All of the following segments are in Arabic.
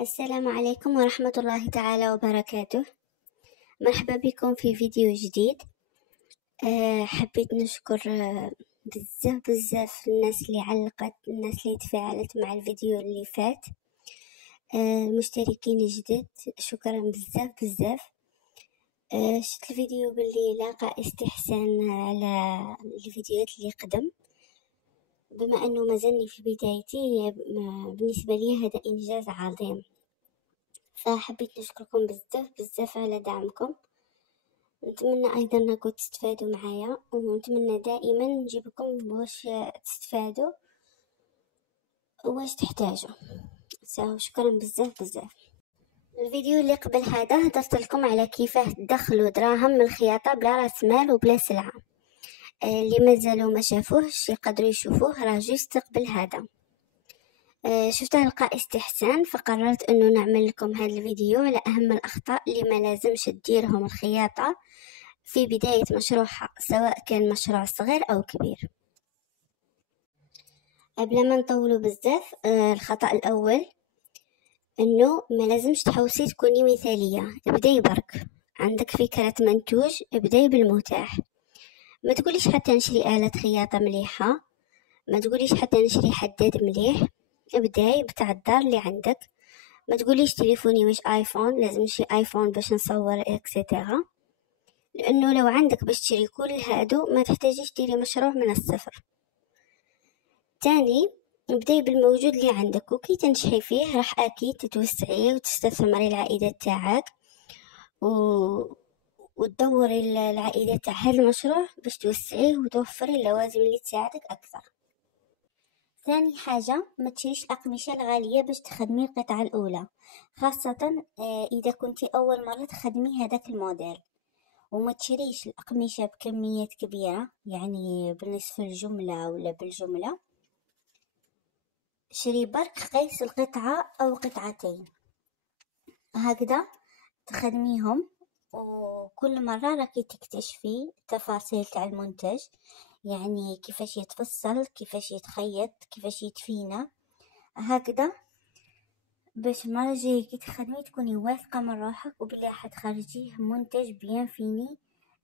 السلام عليكم ورحمة الله تعالى وبركاته. مرحبا بكم في فيديو جديد. حبيت نشكر بزاف الناس اللي علقت، الناس اللي تفاعلت مع الفيديو اللي فات. المشتركين الجدد شكرا بزاف. شفت الفيديو باللي لاقى استحسان على الفيديوهات اللي قدم، بما انه مازلني في بدايتي. بالنسبة لي هذا انجاز عظيم، فحبيت نشكركم بزاف على دعمكم. نتمنى ايضا انكم تستفادوا معايا، ونتمنى دائما نجيبكم واش تستفادوا واش تحتاجوا. شكرا بزاف. الفيديو اللي قبل هذا هدرت لكم على كيفاه تدخلوا دراهم من الخياطه بلا راس مال وبلا سلعه. اللي مازالوا ما شافوهش يقدروا يشوفوه، راه جوست قبل هذا. شفتها لقى استحسان، فقررت انه نعمل لكم هذا الفيديو على اهم الاخطاء اللي ما لازمش تديرهم الخياطه في بداية مشروعها، سواء كان مشروع صغير أو كبير. قبل ما نطولوا بزاف، الخطأ الأول أنه ما لازمش تحوسي تكوني مثالية. ابداي برك، عندك فكرة منتوج ابداي بالمتاح. ما تقوليش حتى نشري آلة خياطة مليحة، ما تقوليش حتى نشري حداد مليح. ابداي بتاع الدار اللي عندك. ما تقوليش تليفوني مش ايفون، لازم نشري ايفون باش نصور اكسيتيرا، لانه لو عندك باش تشري كل هادو ما تحتاجيش ديري مشروع من الصفر. تاني، ابداي بالموجود اللي عندك، وكي تنجحي فيه راح اكيد تتوسعي وتستثمري العائدة تاعك وتدوري العائدة تاع هذا المشروع باش توسعيه وتوفري اللوازم اللي تساعدك اكثر. ثاني حاجة، ما تشريش الأقمشة الغالية باش تخدمي القطعة الأولى، خاصة إذا كنتي أول مرة تخدمي هذاك الموديل. وما تشريش الأقمشة بكميات كبيرة، يعني بنصف الجملة ولا بالجملة. شري برك قيس القطعة أو قطعتين، هكذا تخدميهم، وكل مرة راكي تكتشفي تفاصيل تاع المنتج، يعني كيفاش يتفصل، كيفاش يتخيط، كيفاش يتفينى، هكذا باش المرة الجاية كي تخدمي تكوني واثقة من روحك وبلي حتخرجيه منتج بيان فيني،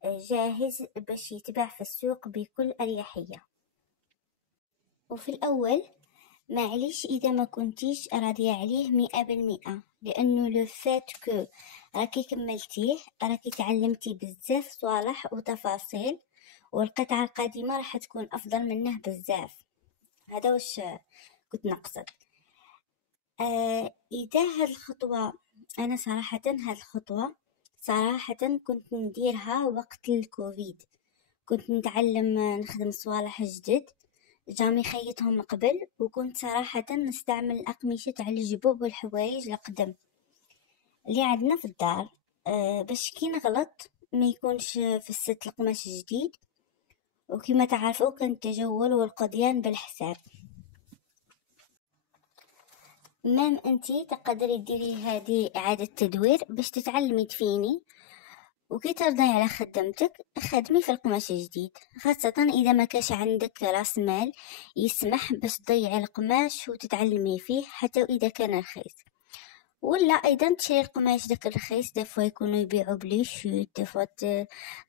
جاهز باش يتباع في السوق بكل أريحية. وفي الأول معليش إذا ما كنتيش راضية عليه 100%، لأنه لو فات كو راكي كملتيه راكي تعلمتي بزاف صوالح وتفاصيل، والقطعة القادمة راح تكون أفضل منه بزاف. هذا وش كنت نقصد. إذا هاد الخطوة، أنا صراحة هاد الخطوة كنت نديرها وقت الكوفيد، كنت نتعلم نخدم صوالح جدد جامي خيطهم قبل، وكنت صراحة نستعمل الأقمشة تاع الجبوب والحوايج القدم اللي عندنا في الدار، باش كي نغلط ما يكونش في الست القماش جديد. وكما تعرفوا كان التجول والقضيان بالحساب. مام انتي تقدري ديري هذه إعادة تدوير باش تتعلمي تفيني، وكي ترضي على خدمتك خدمي في القماش الجديد، خاصة إذا ما كاش عندك راس مال يسمح باش تضيعي القماش وتتعلمي فيه حتى إذا كان رخيص. ولا أيضا تشري القماش داك الرخيص، دفوا يكونوا يبيعوا بلي شوت، دفوا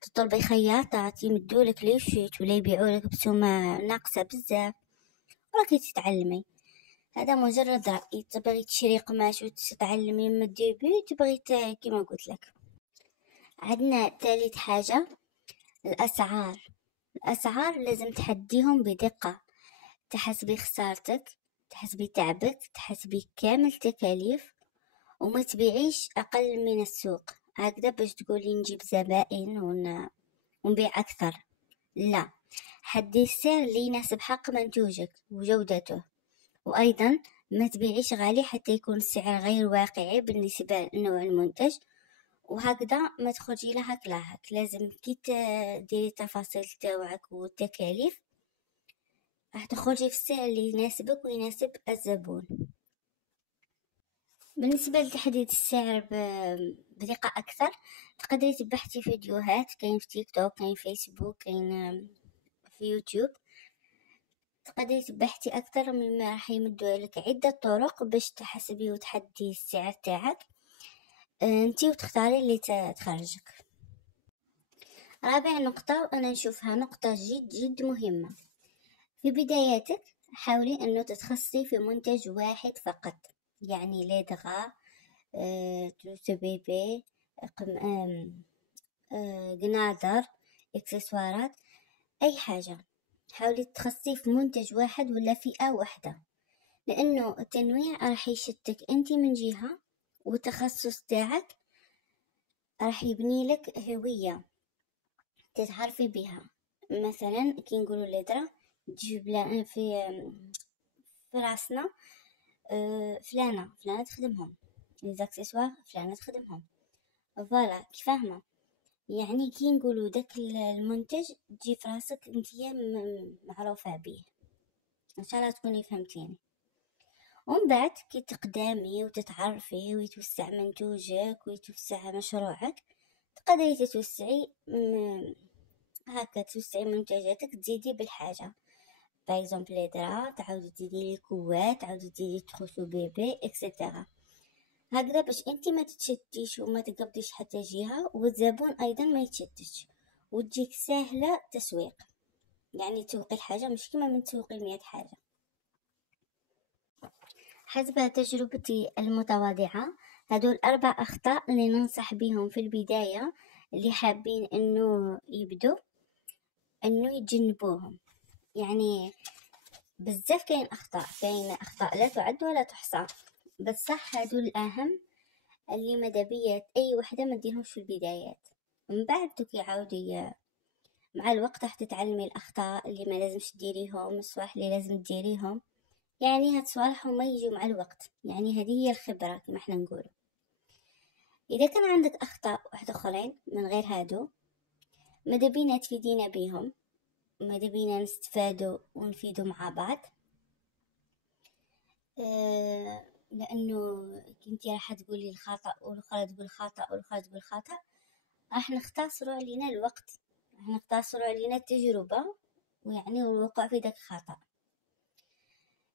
تطلبي خياطات يمدولك لي شوت ولا يبيعولك بسومة ناقصة بزاف وراكي تتعلمي. هذا مجرد رأي، تبغي تشري قماش وتتعلمي من الديبي، تبغي كيما قلت لك. عندنا ثالث حاجة، الأسعار لازم تحديهم بدقة، تحسبي خسارتك، تحسبي تعبك، تحسبي كامل تكاليف، وما تبيعيش أقل من السوق هكذا باش تقولي نجيب زبائن ونبيع أكثر. لا، حدي السعر اللي يناسب حق منتوجك وجودته، وأيضا ما تبيعيش غالي حتى يكون السعر غير واقعي بالنسبة لنوع المنتج، وهكذا ما تخرجي لهك لازم كي ديري التفاصيل تاوعك والتكاليف راح تخرجي في السعر اللي يناسبك ويناسب الزبون. بالنسبة لتحديد السعر بدقة أكثر، تقدري تبحثي فيديوهات، كاين في تيك توك، كاين فيسبوك، كاين في يوتيوب. تقدري تبحثي أكثر مما راح يمدوا لك عدة طرق باش تحسبي وتحدي السعر تاعك انتي وتختاري اللي تخرجك. رابع نقطة وأنا نشوفها نقطة جد مهمة، في بداياتك حاولي أنه تتخصصي في منتج واحد فقط، يعني لي دغا تروس بيبي قنادر اكسسوارات أي حاجة. حاولي تتخصصي في منتج واحد ولا فئة واحدة، لأنه التنويع راح يشتك أنت من جهة، والتخصص تاعك راح يبني لك هوية تتعرفي بها. مثلا كي نقولوا لدرا تجيب في راسنا فلانة تخدمهم لي زاكسيسوار، فلانة تخدمهم، فوالا كي فاهمة. يعني كي نقولوا داك المنتج تجي في راسك انتيا معروفة به، ان شاء الله تكوني فهمتيني. ومن بعد كي تقدامي وتتعرفي ويتوسع منتوجك ويتوسع مشروعك، تقدري تتوسعي هكا توسعي منتجاتك، تزيدي بالحاجة بايزومبل لي درا، تعاودي تزيدي لي كوات، تعاودي تزيدي تخوصو بيبي اكسيتيرا، هكذا باش انتي ما تتشتيش وما تقبضيش حتى جهة، والزبون ايضا ما يتشتش، وتجيك سهلة تسويق. يعني تسوقي الحاجة مش كما من تسوقي 100 حاجة. حسب تجربتي المتواضعة، هدول 4 أخطاء اللي ننصح بهم في البداية اللي حابين انه يبدو انه يتجنبوهم. يعني بزاف كاين اخطاء لا تعد ولا تحصى، بس صح هادو الاهم اللي ماذا بيا اي وحده ما ديرهمش في البدايات. من بعد دوك يعاودوا مع الوقت راح تتعلمي الاخطاء اللي ما لازمش ديريهم، الصوالح اللي لازم ديريهم. يعني هاد الصوالح هما يجوا مع الوقت، يعني هذه هي الخبره كما احنا نقول. اذا كان عندك اخطاء واحد اخرين من غير هادو، ماذا بينا تفيدينا بيهم، ماذا بينا نستفادوا ونفيدوا مع بعض. لانه كنتي راح تقولي الخطأ والاخرى تقول خطأ والاخرى تقول خطأ، راح نختصروا علينا الوقت، راح نختصروا علينا التجربة، ويعني الوقوع في ذاك الخطأ.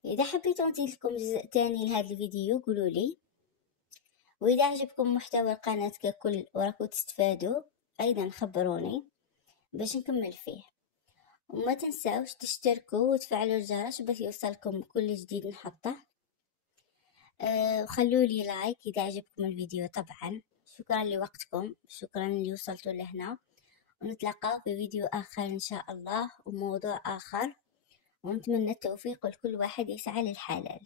اذا حبيتوا نزيد لكم جزء تاني لهذا الفيديو قولوا لي، واذا عجبكم محتوى القناة ككل وراكم تستفادوا ايضا خبروني باش نكمل فيه. وما تنساوش تشتركوا وتفعلوا الجرس باش يوصلكم كل جديد نحطه. وخلوا لي لايك إذا عجبكم الفيديو طبعا. شكرا لوقتكم، شكرا اللي وصلتوا لهنا، ونتلاقى في فيديو آخر إن شاء الله وموضوع آخر، ونتمنى التوفيق لكل واحد يسعى للحلال.